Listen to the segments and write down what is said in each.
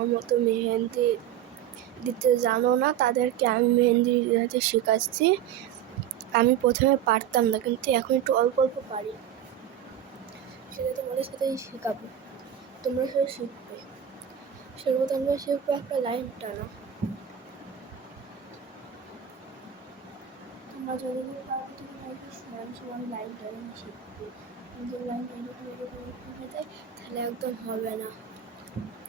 আমার মতো মেহেন্দি দিতে জানো না তাদেরকে আমি মেহেন্দি দিতে শেখাচ্ছি। আমি প্রথমে পারতাম না, কিন্তু এখন একটু অল্প অল্প পারি, সেটা তোমাদের সাথেই শেখাবো, তোমরা সেটা শিখবে। সর্বপ্রথমে শিখবে একটা লাইন টানা। তোমরা যতদূর পারবে তোমরা একটু সমান সমান লাইন টানা শিখবে। কিন্তু লাইন এরকম এরকম এরকম হয়ে যায় তাহলে একদম হবে না।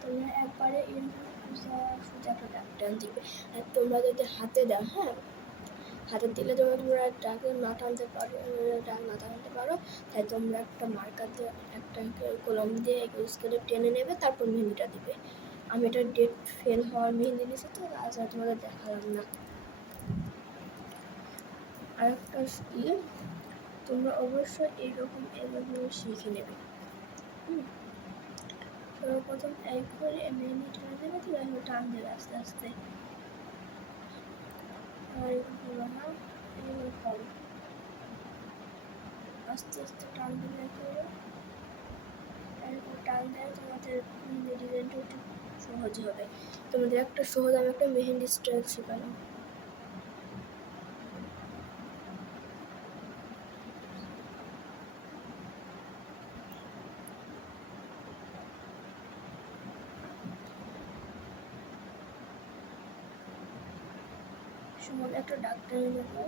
তোমরা একবারে এরকম সোজা সোজা একটা দাগ টান দিবে। আর তোমরা যদি হাতে দাও, হ্যাঁ, হাতে দিলে তোমরা দাগ না টানতে পারো, দাগ না টানতে পারো, তাই তোমরা একটা মার্কার দিয়ে একটা কলম দিয়ে ইউজ করে টেনে নেবে, তারপর মেহেন্দিটা দিবে। আমি এটা ডেট ফেল হওয়ার মেহেন্দি নিয়েছি, তো আজ আর তোমাদের দেখালাম না। আরেকটা কি, তোমরা অবশ্যই এইরকম শিখে নেবে। সর্বপ্রথম এক করে মেহেন্দি টেনে দেবে, তো এভাবে টান দেবে আস্তে আস্তে। আর এরকম না, এরকম আস্তে আস্তে টান দেবে, এরকম টান দেয় তোমাদের মেহেন্দি ডিজাইনটা একটু সহজ হবে। তোমাদের একটা সহজ আমি একটা মেহেন্দি স্টাইল শেখালাম। সমান একটা দাগ টেনে নেবো।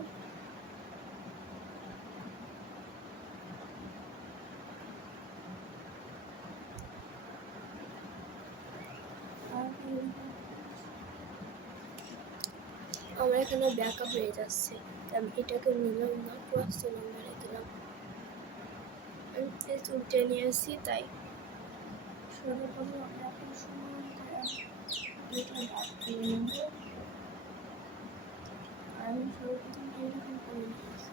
আমার এখানে ব্যাকআপ হয়ে যাচ্ছে, আমি এটাকে নিলাম না, ক্রস নাম্বারে দিলাম। আমি চুল টেনে আসি, তাই সর্বপ্রথম আমরা এখন সমান করে এটা দাগ টেনে নেব। আমি সর্বপ্রথম এইরকম করে নিয়েছি,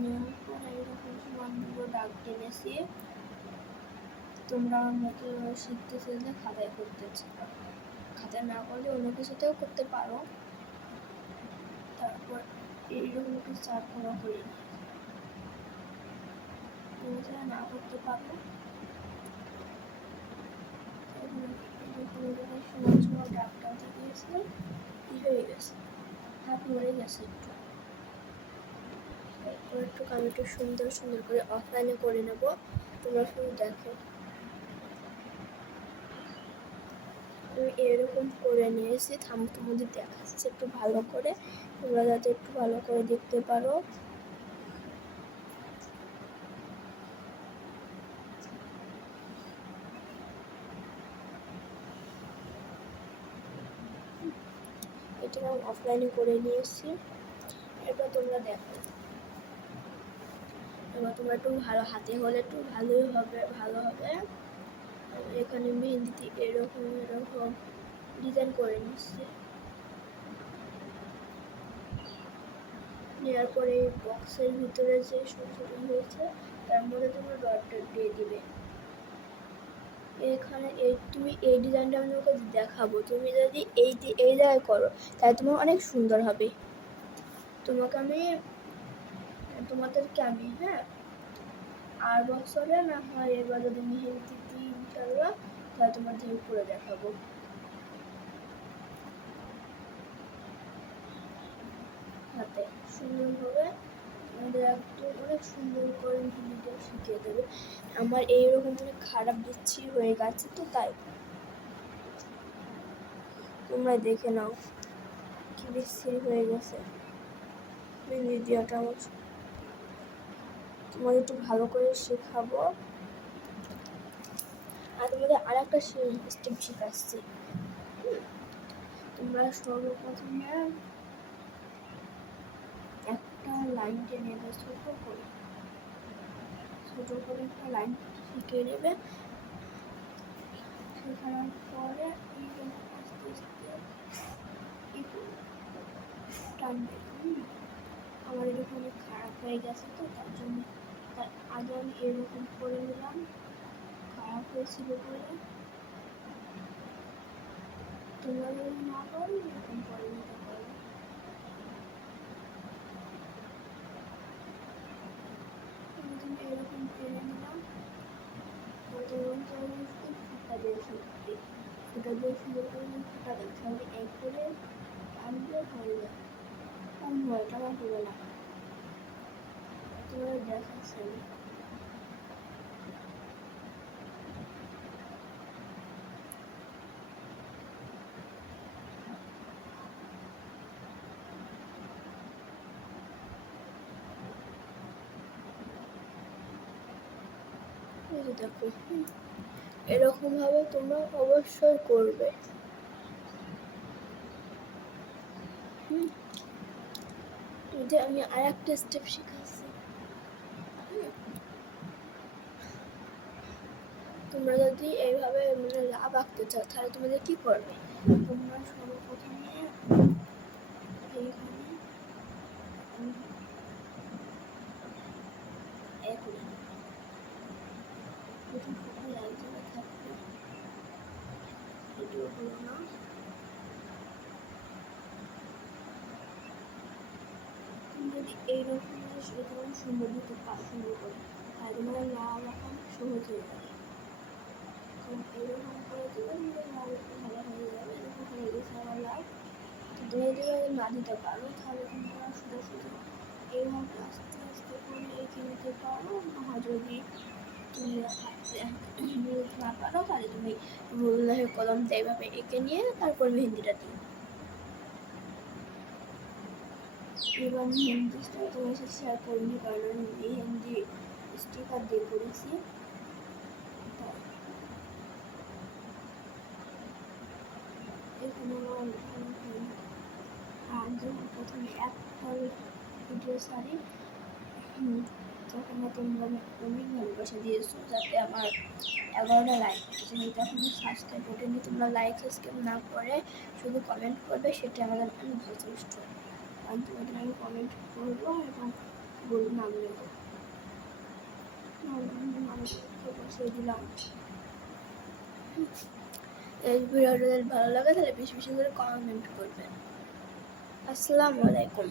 নেওয়ার পর এইরকম সমান দুটো দাগ টেনেছি। তোমরা আমার মতো শিখতে চাইলে খাতায় করতে পারো, খাতায় না করলে অন্য কিছুতেও করতে পারো। তারপর এইরকম একটু চারকোনা করে তুমি যারা না করতে পারো সমান সমান দাগ টানতে গিয়েছিলাম, কি হয়ে গেছে, হাত মরে গেছে একটু। এরপর আমি একটু সুন্দর সুন্দর করে অফলাইনে করে নেব, তোমরা শুধু দেখো। আমি এরকম করে নিয়েছি, তোমাদের দেখাচ্ছি একটু ভালো করে, তোমরা যাতে একটু ভালো করে দেখতে পারো। এটা আমি অফলাইনে করে নিয়েছি, এরপর তোমরা দেখো। এবার তোমরা একটু ভালো হাতে হলে একটু ভালোই হবে, ভালো হবে। এখানে মেহেন্দিতে এরকম এরকম ডিজাইন করে নিচ্ছি। নেওয়ার পরে বক্সের ভিতরে যে সুতোটা হয়েছে তার মধ্যে তোমরা ডটটা দিয়ে দিবে। এখানে তুমি এই ডিজাইনটা আমি তোমাকে দেখাবো, তুমি যদি এই জায়গায় করো তাহলে তোমার অনেক সুন্দর হবে। তোমাদেরকে আমি, হ্যাঁ, আর বছরে না হয় এবার যদি মেহেন্দি দিই ইনশাল্লাহ, তাহলে তোমাদের করে দেখাবো। হাতে সুন্দরভাবে আমাদের একদম অনেক সুন্দর করে মেহেন্দিটা শিখিয়ে দেবে। আমার এইরকম অনেক খারাপ বিচ্ছি হয়ে গেছে, তো তাই তোমরা দেখে নাও কি বিচ্ছিরি হয়ে গেছে মেহেন্দি দেওয়াটা। আমার তোমাদের একটু ভালো করে শেখাবো। আর তোমাদের আর একটা স্টেপ শেখাচ্ছি। তোমরা সর্বপ্রথমে একটা লাইন টেনে নেবে, ছোট করে একটা লাইন শিখে নেবে। শেখানোর পরে আস্তে আস্তে টানবে। আমার এরকম অনেক খারাপ হয়ে গেছে, তো তার জন্য আগে আমি এরকম করে নিলাম, খারাপ হয়েছিল বলে। তোমরা যদি না পারো এরকম করে নিতে পারো। এরকম করে নিলাম, সুতা দিয়েছি। ফুটা দিয়ে সুন্দর করে ফুটা দেবে সঙ্গে এক করে আনলে হয়ে যায়। আমি ভয়টা আমার দেবে না, তোমার দেখাচ্ছি আমি। দেখো এরকম ভাবে তোমরা অবশ্যই করবে। যে আমি আর একটা স্টেপ শেখাচ্ছি। তোমরা যদি এইভাবে মানে লাভ আঁকতে চাও তাহলে তোমাদের কি করবে, তোমরা সর্বপ্রথমে এইখানে প্রথম ফোকাল এক জায়গায় থাকবে, এটিও হলো না। তুমি যদি এইরকম এরকম সুন্দর দিতে পারো সুন্দর করে তাহলে তোমার লাভ এখন সহজ হয়ে যাবে। কারণ এইরকম করে দিলে লাভ ভালো হয়ে যাবে। এরকম হয়ে গেছে আমার লাভ। তুমি যদি না দিতে পারো তাহলে তোমরা শুধু শুধু এইভাবে আস্তে আস্তে করে এঁকে নিতে পারো। না যদি তুমি না পারো তাহলে তুমি রুলের কলম এইভাবে এঁকে নিয়ে তারপর মেহেন্দিটা দিও। এবার মেহেন্দি তোমার সাথে শেয়ার করিনি কারণ আমি মেহেন্দি স্টিকার দিয়ে করেছি। এখানে আর যখন প্রথমে একটা ভিডিও সারি তখন তোমরা অনেক ভালোবাসা দিয়েছো যাতে আমার 11টা লাইক হচ্ছে। তখন সাবস্ক্রাইব ওঠেনি, তোমরা লাইক সাবস্ক্রাইব না করে শুধু কমেন্ট করবে, সেটা আমাদের অনেক যথেষ্ট। কারণ তোমাদের আমি কমেন্ট করবো এবং নাম নেবো, বসিয়ে দিলাম। এই ভিডিওটা যদি ভালো লাগে তাহলে বেশি বেশি করে কমেন্ট করবেন। আসসালামু আলাইকুম।